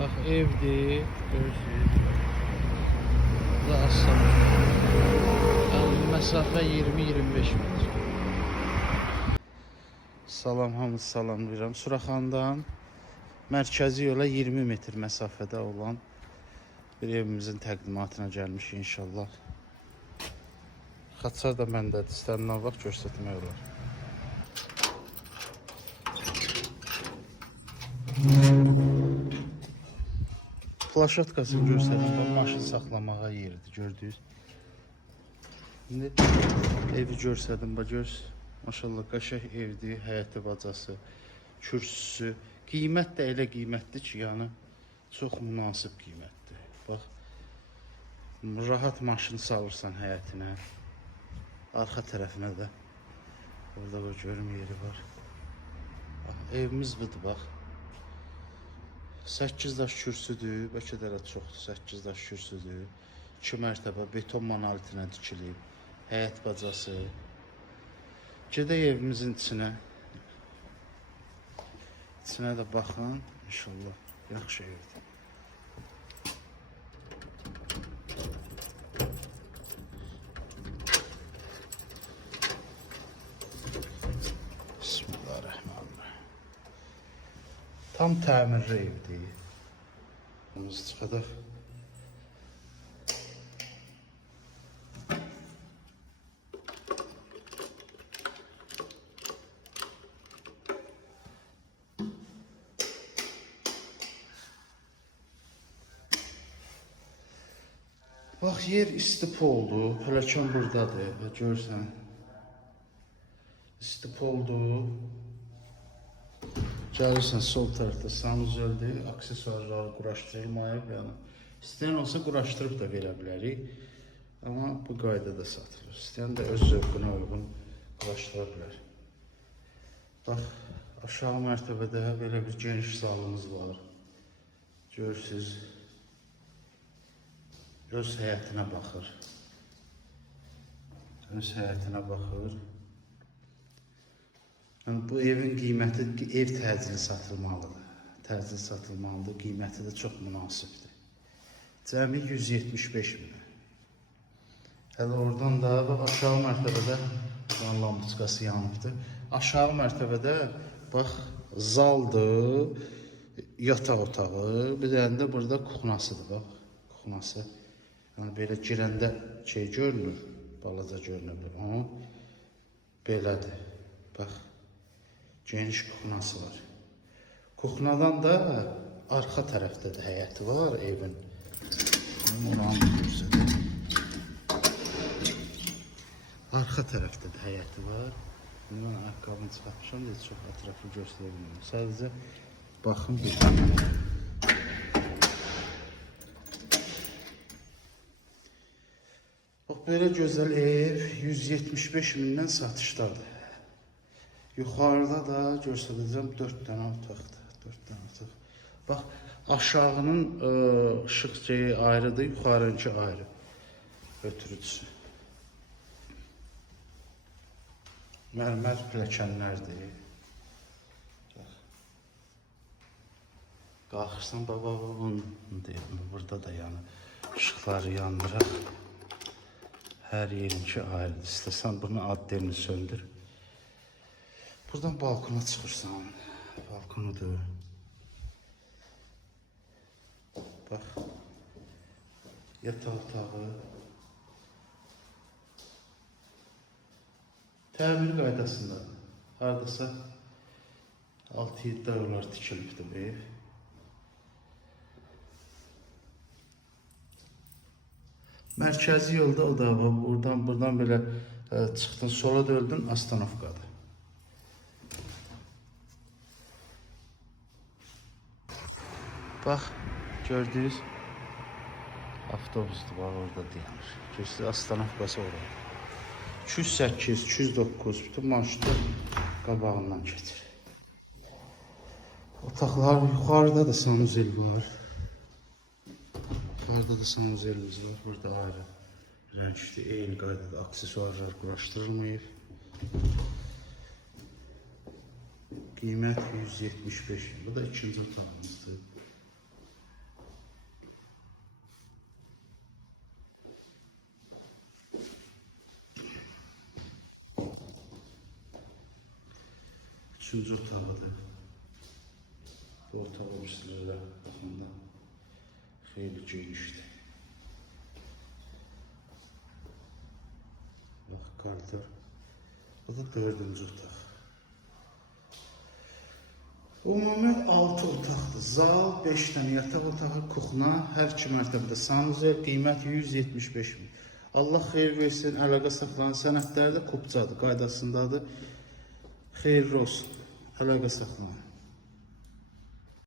Bax evdir, görürsünüz. Bu da aslan. Yəni məsafə 20-25 metr. Salam, hamınızı salamlayıram. Suraxandan mərkəzi yola 20 metr məsafədə olan bir evimizin təqdimatına gəlmişik inşallah. Xaçar da məndədir, istənilən vaxt göstərmək olar. Plaşotkasını göstərim, maşın saxlamağa yeridir, gördünüz. İndi evi göstərdim, göz. Maşallah qəşəng evdir, həyəti bacası, kürsüsü. Qiymət də elə qiymətdir ki, yəni çox münasib qiymətdir. Bax, rahat maşını salırsan həyətinə, arxa tərəfinə də. Orada da görüm yeri var. Bax, evimiz budur, bax. 8 daş kürsüdür, bəlkə də elə çoxdur, 8 daş kürsüdür. 2 mərtəbə beton monolitinə dikilib, həyət bacası. Gedək evimizin içinə. İçinə də baxın, inşallah yaxşı evdir. Bismillahirrahmanirrahim. Tam təmirli evdir. Biz çıxadaq. Bax, yer istip oldu, pələkan buradadır, görürsən. İstip oldu. Gəlirsən sol tərəfdə sanuzeldir, aksesuarları quraşdırılmayıb, yəni. İstəyən olsa quraşdırıb da verə bilərik. Amma bu qaydada satılır. İstəyən də öz zövqünə uyğun quraşdıra bilər. Bax, aşağı mərtəbədə belə bir geniş zalımız var. Görürsünüz. Öz həyətinə baxır. Öz həyətinə baxır. Yəni, bu evin qiyməti, ev təcili satılmalıdır. Təcili satılmalıdır, qiyməti də çox münasibdir. Cəmi 175 min. Hələ oradan da bax, aşağı mərtəbədə lambuçkası yanıbdır. Aşağı mərtəbədə bax, zaldır, yataq otağı, bir dənə də burada kuxnasıdır, bax, kuxnası. Yəni, belə girəndə şey görünür, balaca görünür. Amma belədir. Bax, geniş kuxnası var. Kuxnadan da arxa tərəfdə də həyəti var evin. Oranı görsədir. Arxa tərəfdə də həyəti var. Mən ayaqqabını çıxartmışam deyə çox ətraflı göstərə bilmirəm. Sadəcə baxın bir. Bax, belə gözəl ev 175 mindən satışdadır. Yuxarıda da göstərəcəm 4 dənə otaqdır. 4 dənə otaq. Bax, aşağının işıq şeyi ayrıdır, yuxarınki ayrı. Ötürücüsü. Mərmər pilləkənlərdir. Qalxırsan, baba, burada da yəni işıqları yandıraq. Hər yerinki ayrıdır. İstəsən bunu adderini söndür. Buradan balkona çıxırsan. Balkonudur. Bax. Yataq otağı. Təmir qaydasında. Haradasa 6-7 aylar tikilibdir bu ev. Mərkəzi yolda o da var. Buradan belə çıxdın, sola döndün, Astanovkadır. Bax, gördünüz, avtobusdur, bax, orada dayanır. Gördünüz, Astanovkası orada. 208, 209, bütün marşrutlar qabağından keçir. Otaqlar yuxarıda da sanuzel var. Yuxarıda da sanuzelimiz var. Burada ayrı rəngli, eyni qaydada aksesuarlar quraşdırılmayıb. Qiymət 175. Bu da ikinci otağımızdır. Üçüncü otağıdır. Bu otağı sizlərə baxanda xeyli genişdir. Bax, koridor. Bu da dördüncü otaq. Ümumi 6 otaqdır. Zal, 5 dənə yataq otağı, kuxna, hər iki mərtəbədə sanuzel, qiymət 175 min. Allah xeyir versin, əlaqə saxlanan sənədləri də kopcadır, qaydasındadır. Xeyirli olsun, əlaqə saxlanan.